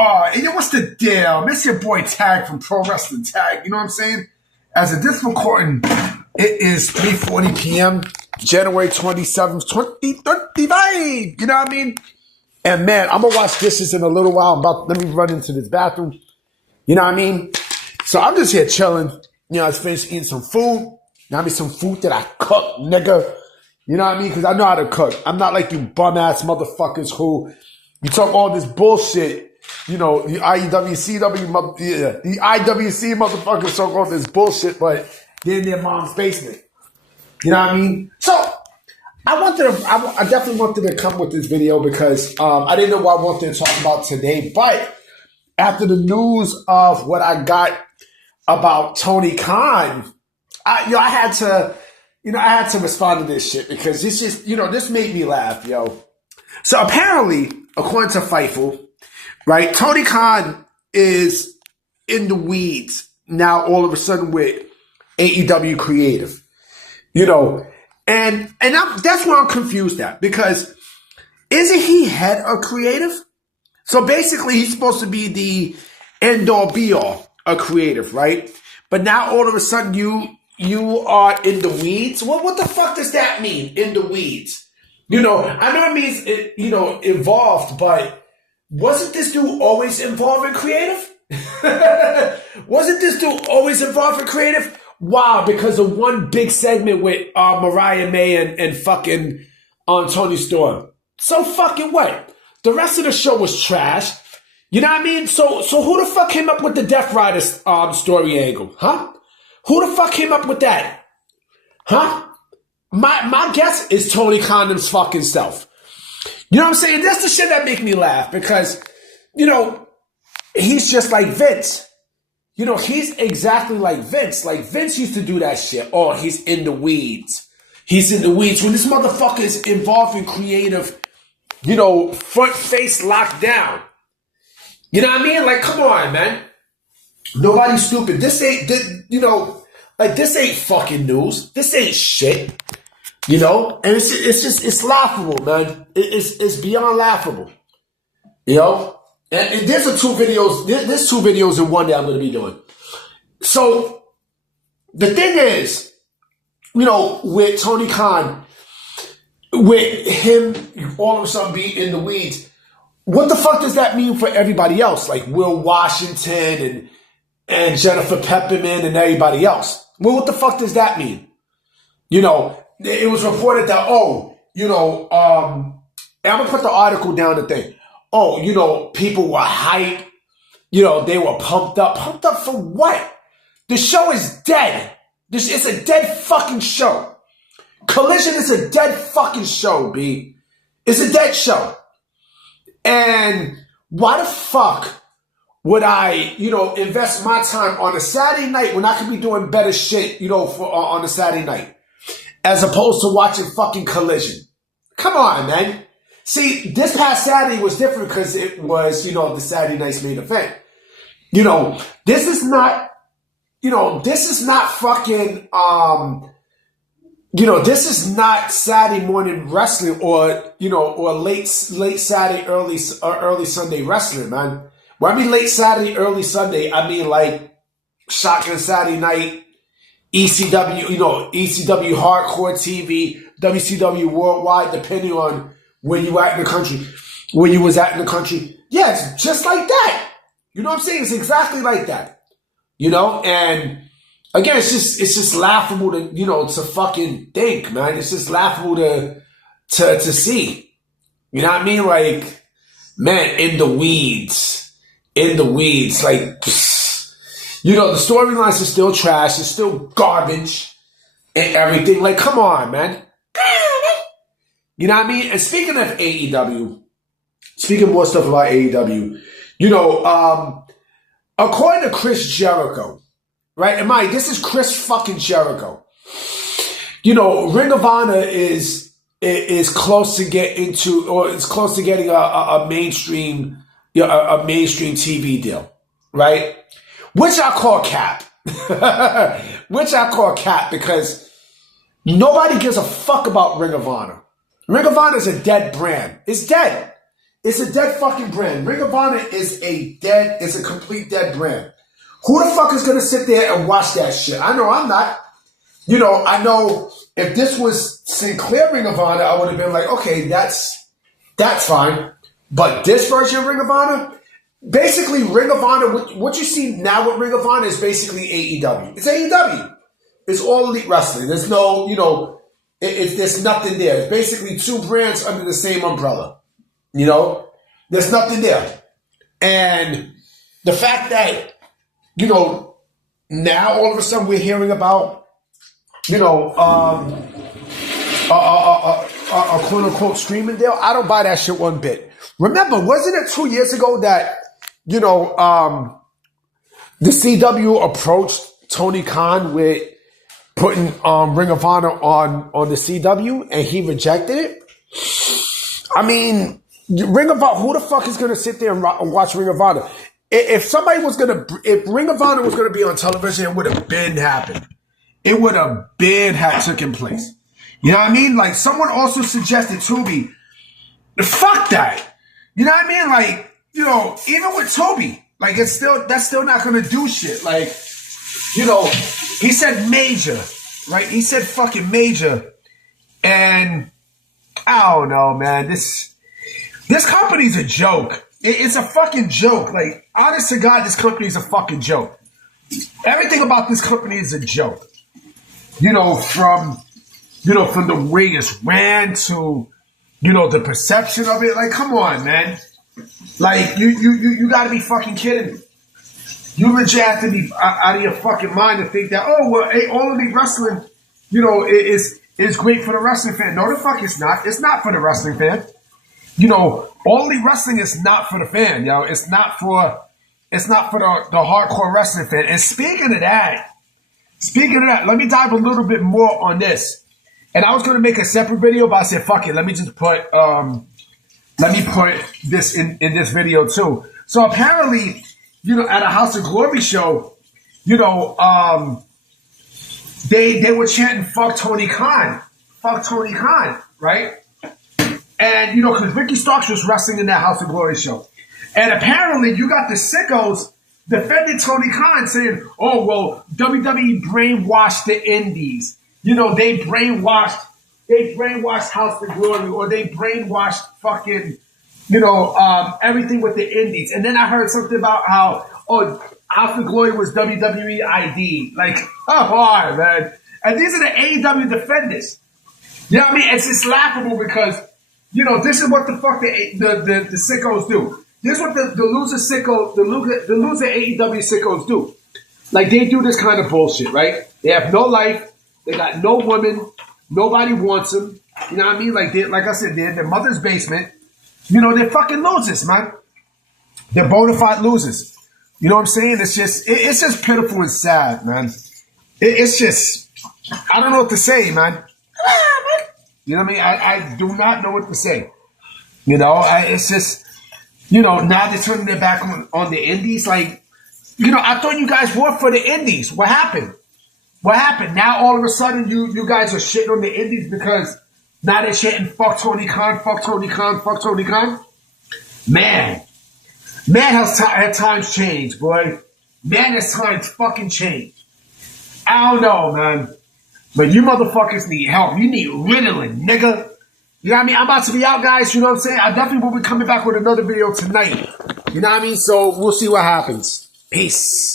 And yo, what's the deal? It's your boy Tag from Pro Wrestling Tag. You know what I'm saying? As of this recording, it is 3:40 p.m., January 27th, 2035. You know what I mean? And man, I'm going to wash dishes in a little while. Let me run into this bathroom. You know what I mean? So I'm just here chilling. You know, I just finished eating some food. Now I mean some food that I cook, nigga. You know what I mean? Because I know how to cook. I'm not like you bum-ass motherfuckers who you talk all this bullshit. You know, the IWC motherfuckers talk all this bullshit, but they're in their mom's basement. You know what I mean? So I definitely wanted to come with this video because I didn't know what I wanted to talk about today. But after the news of what I got about Tony Khan, I had to respond to this shit because this made me laugh, yo. So apparently, according to Fightful, right, Tony Khan is in the weeds now all of a sudden with AEW Creative, you know, and that's where I'm confused at because isn't he head of Creative? So basically, he's supposed to be the end-all be-all of Creative, right? But now all of a sudden you are in the weeds. What the fuck does that mean? In the weeds, you know? I know it means involved, but wasn't this dude always involved in Creative? Wasn't this dude always involved in Creative? Wow, because of one big segment with Mariah May and fucking Tony Storm. So fucking what? The rest of the show was trash. You know what I mean? So who the fuck came up with the Death Rider story angle? Huh? Who the fuck came up with that? Huh? My guess is Tony Khan's fucking self. You know what I'm saying? That's the shit that make me laugh because, you know, he's just like Vince. You know, he's exactly like Vince. Like Vince used to do that shit. Oh, he's in the weeds. He's in the weeds. When this motherfucker is involved in Creative, you know, front face locked down. You know what I mean? Like, come on, man. Nobody's stupid. This ain't fucking news. This ain't shit. You know? And it's laughable, man. It's beyond laughable. You know? And there's two videos in one that I'm going to be doing. So, the thing is, you know, with Tony Khan, with him all of a sudden being in the weeds, what the fuck does that mean for everybody else? Like Will Washington and Jennifer Pepperman and everybody else. Well, what the fuck does that mean? You know, it was reported that, and I'm going to put the article down the thing. Oh, you know, people were hyped. You know, they were pumped up. Pumped up for what? The show is dead. It's a dead fucking show. Collision is a dead fucking show, B. It's a dead show. And why the fuck would I, invest my time on a Saturday night when I could be doing better shit, on a Saturday night, as opposed to watching fucking Collision? Come on, man. See, this past Saturday was different because it was, the Saturday night's main event. This is not fucking, this is not Saturday morning wrestling or late Saturday, early Sunday wrestling, man. When I mean late Saturday, early Sunday, I mean like Shotgun Saturday Night, ECW, ECW Hardcore TV, WCW Worldwide, depending on where you at in the country, where you was at in the country. Yeah, it's just like that. You know what I'm saying? It's exactly like that. And again, it's just laughable to, to fucking think, man. It's just laughable to see. You know what I mean? Like, man, in the weeds, like, the storylines are still trash. It's still garbage and everything. Like, come on, man. You know what I mean? And speaking of AEW, speaking more stuff about AEW, according to Chris Jericho, right? And Mike, this is Chris fucking Jericho. Ring of Honor is close to get into, or is close to getting a mainstream TV deal, right? Which I call cap. Because nobody gives a fuck about Ring of Honor. Ring of Honor is a dead brand. It's dead. It's a dead fucking brand. Ring of Honor is a complete dead brand. Who the fuck is going to sit there and watch that shit? I know I'm not. I know if this was Sinclair Ring of Honor, I would have been like, okay, that's fine. But this version of Ring of Honor, basically Ring of Honor, what you see now with Ring of Honor is basically AEW. It's AEW. It's all Elite Wrestling. There's no, there's nothing there. It's basically two brands under the same umbrella. There's nothing there. And the fact that, now all of a sudden we're hearing about, a quote unquote streaming deal, I don't buy that shit one bit. Remember, wasn't it 2 years ago that, the CW approached Tony Khan with putting Ring of Honor on the CW and he rejected it? I mean, Ring of Honor, who the fuck is going to sit there and watch Ring of Honor? If Ring of Honor was going to be on television, it would have been happened. It would have been taken place. You know what I mean? Like, someone also suggested to me, fuck that. You know what I mean? Like, even with Toby, like, that's still not going to do shit. Like, he said major, right? He said fucking major. And I don't know, man. This company's a joke. It's a fucking joke. Like, honest to God, this company is a fucking joke. Everything about this company is a joke. From the way it's ran to, the perception of it. Like, come on, man. Like, you gotta be fucking kidding me. You legit have to be out of your fucking mind to think that, all Elite Wrestling, is great for the wrestling fan. No, the fuck it's not. It's not for the wrestling fan. All Elite Wrestling is not for the fan, yo. It's not for the hardcore wrestling fan. And speaking of that, let me dive a little bit more on this. And I was going to make a separate video, but I said, fuck it. Let me just put this in this video too. So apparently, at a House of Glory show, they were chanting, fuck Tony Khan, right? And, because Ricky Starks was wrestling in that House of Glory show. And apparently you got the sickos defending Tony Khan saying, oh, well, WWE brainwashed the indies. They brainwashed House of Glory, or they brainwashed fucking, everything with the indies. And then I heard something about how, House of Glory was WWE ID. Like, come on, man. And these are the AEW defenders. You know what I mean? It's just laughable because, this is what the fuck the sickos do. This is what the loser AEW sickos do. Like, they do this kind of bullshit, right? They have no life. They got no woman. Nobody wants them. You know what I mean? Like I said, they're in their mother's basement. They're fucking losers, man. They're bona fide losers. You know what I'm saying? It's just pitiful and sad, man. It's just, I don't know what to say, man. You know what I mean? I do not know what to say. It's just, now they're turning their back on the indies. Like, I thought you guys were for the indies. What happened? Now all of a sudden you guys are shitting on the indies because now they're shitting fuck Tony Khan. Man has times changed, boy. Man has times fucking changed. I don't know, man. But you motherfuckers need help. You need Ritalin, nigga. You know what I mean? I'm about to be out, guys. You know what I'm saying? I definitely will be coming back with another video tonight. You know what I mean? So we'll see what happens. Peace.